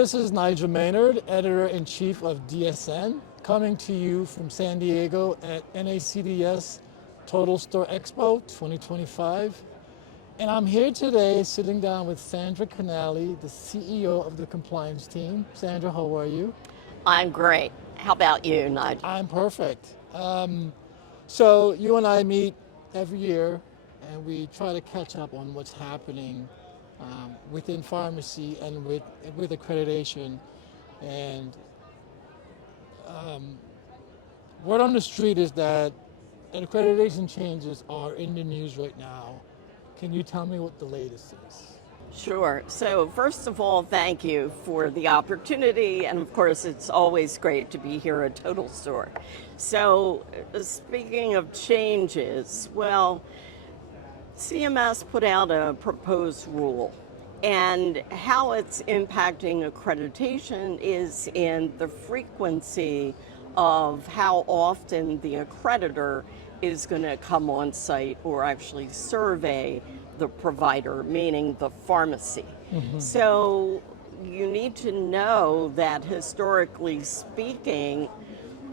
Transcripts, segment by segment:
this is Nigel Maynard, Editor-in-Chief of DSN, coming to you from San Diego at NACDS Total Store Expo 2025. And I'm here today sitting down with Sandra Canally, the CEO of the compliance team. Sandra, how are you? I'm great. How about you, Nigel? I'm perfect. So you and I meet every year and we try to catch up on what's happening within pharmacy and with accreditation. And word on the street is that accreditation changes are in the news right now. Can you tell me what the latest is? Sure. So first of all, thank you for the opportunity. And of course, it's always great to be here at Total Store. So speaking of changes, well, CMS put out a proposed rule. And how it's impacting accreditation is in the frequency of how often the accreditor is going to come on site or actually survey the provider, meaning the pharmacy. So you need to know that historically speaking,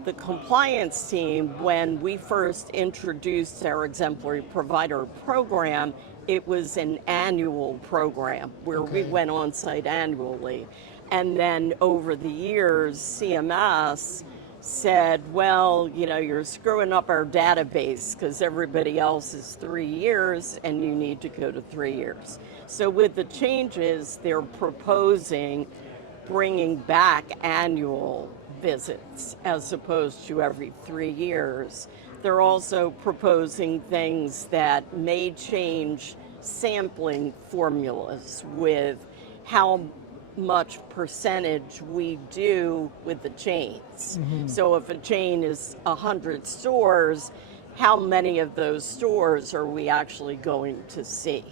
the compliance team, when we first introduced our exemplary provider program, it was an annual program where we went on site annually. And then over the years, CMS said, well, you know, you're screwing up our database because everybody else is 3 years and you need to go to 3 years. So with the changes, they're proposing bringing back annual visits as opposed to every 3 years. They're also proposing things that may change sampling formulas with how much percentage we do with the chains. So if a chain is 100 stores, how many of those stores are we actually going to see?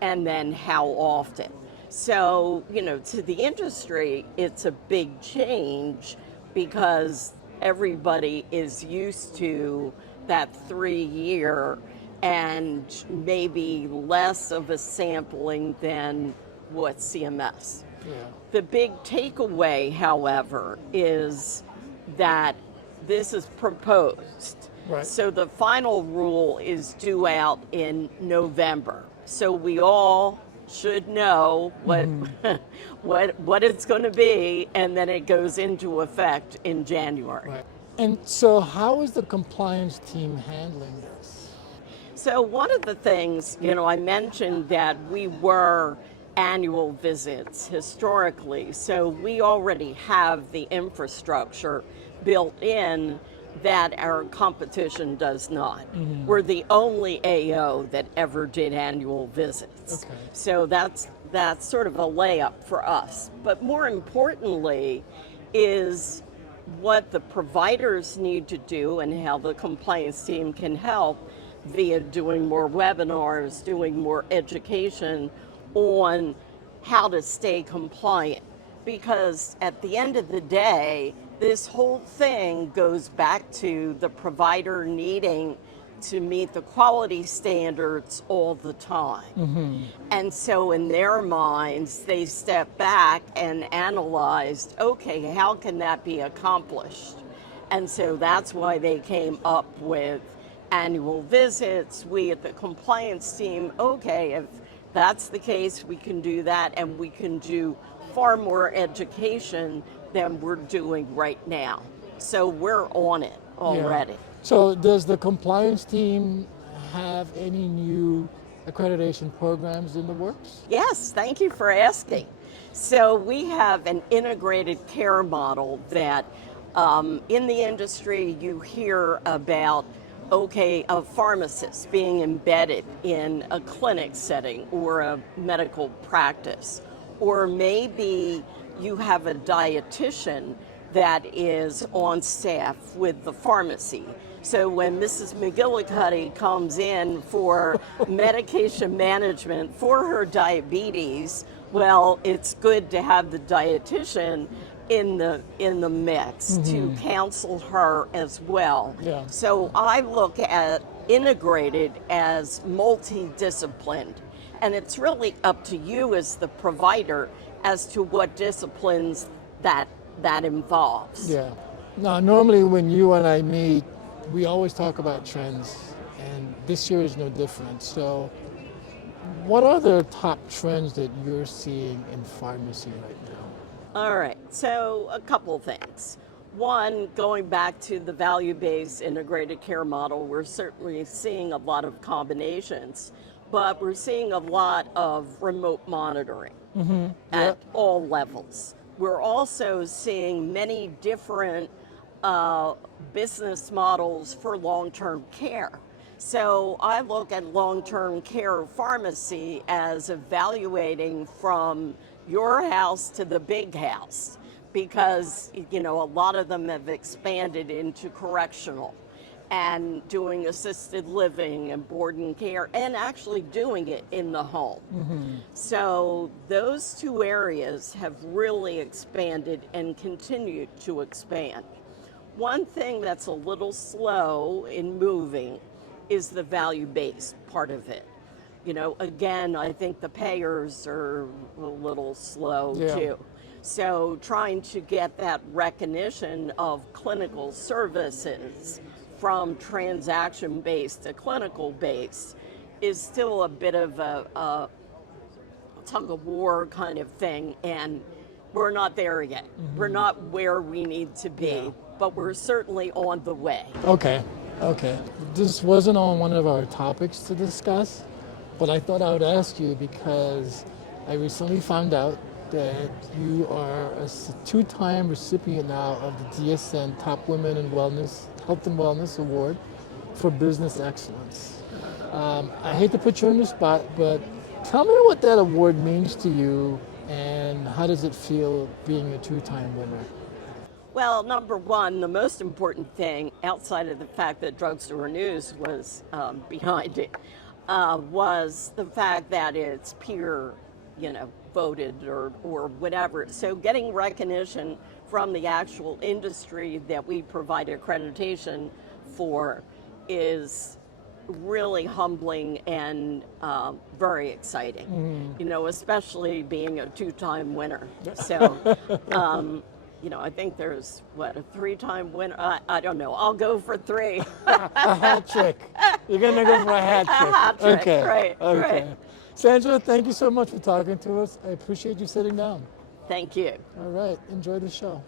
And then how often? So, you know, to the industry, it's a big change because everybody is used to that 3 year and maybe less of a sampling than what CMS. The big takeaway, however, is that this is proposed. So the final rule is due out in November. So we all should know what what it's going to be, and then it goes into effect in January. And so how is the compliance team handling this? So one of the things, you know, I mentioned that we were annual visits historically, so we already have the infrastructure built in that our competition does not. We're the only AO that ever did annual visits. So that's sort of a layup for us. But more importantly is what the providers need to do and how the compliance team can help via doing more webinars, doing more education on how to stay compliant. Because at the end of the day, this whole thing goes back to the provider needing to meet the quality standards all the time. And so in their minds, they stepped back and analyzed, okay, how can that be accomplished? And so that's why they came up with annual visits. We at the compliance team, okay, if that's the case, we can do that, and we can do far more education than we're doing right now. So we're on it already. So does the compliance team have any new accreditation programs in the works? Yes, thank you for asking. So we have an integrated care model that in the industry you hear about, okay, a pharmacist being embedded in a clinic setting or a medical practice, or maybe you have a dietitian that is on staff with the pharmacy. So when Mrs. McGillicuddy comes in for medication management for her diabetes, well, it's good to have the dietitian in the mix to counsel her as well. So I look at integrated as multidisciplined, and it's really up to you as the provider as to what disciplines that involves. Yeah. Now, normally when you and I meet, we always talk about trends, and this year is no different. So, what are the top trends that you're seeing in pharmacy right now? All right, so a couple things. One, going back to the value-based integrated care model, we're certainly seeing a lot of combinations, but we're seeing a lot of remote monitoring at all levels. We're also seeing many different business models for long-term care. So I look at long-term care pharmacy as evaluating from your house to the big house, because a lot of them have expanded into correctional and doing assisted living and board and care and actually doing it in the home. So those two areas have really expanded and continue to expand. One thing that's a little slow in moving is the value-based part of it. Again, I think the payers are a little slow too. So trying to get that recognition of clinical services from transaction-based to clinical-based is still a bit of a tug-of-war kind of thing, and we're not there yet. We're not where we need to be, but we're certainly on the way. Okay. This wasn't on one of our topics to discuss, but I thought I would ask you because I recently found out that you are a two-time recipient now of the DSN Top Women in Wellness, Health and Wellness Award for Business Excellence. I hate to put you on the spot, but tell me what that award means to you and how does it feel being a two-time winner? Well, number one, the most important thing, outside of the fact that Drugstore News was behind it, was the fact that it's peer, voted or whatever. So getting recognition from the actual industry that we provide accreditation for is really humbling and very exciting, especially being a two-time winner. So, I think there's, a three-time winner? I don't know. I'll go for three. A hat trick. You're going to go for a hat trick. A hat trick, Okay. right. Okay. Sandra, thank you so much for talking to us. I appreciate you sitting down. Thank you. All right. Enjoy the show.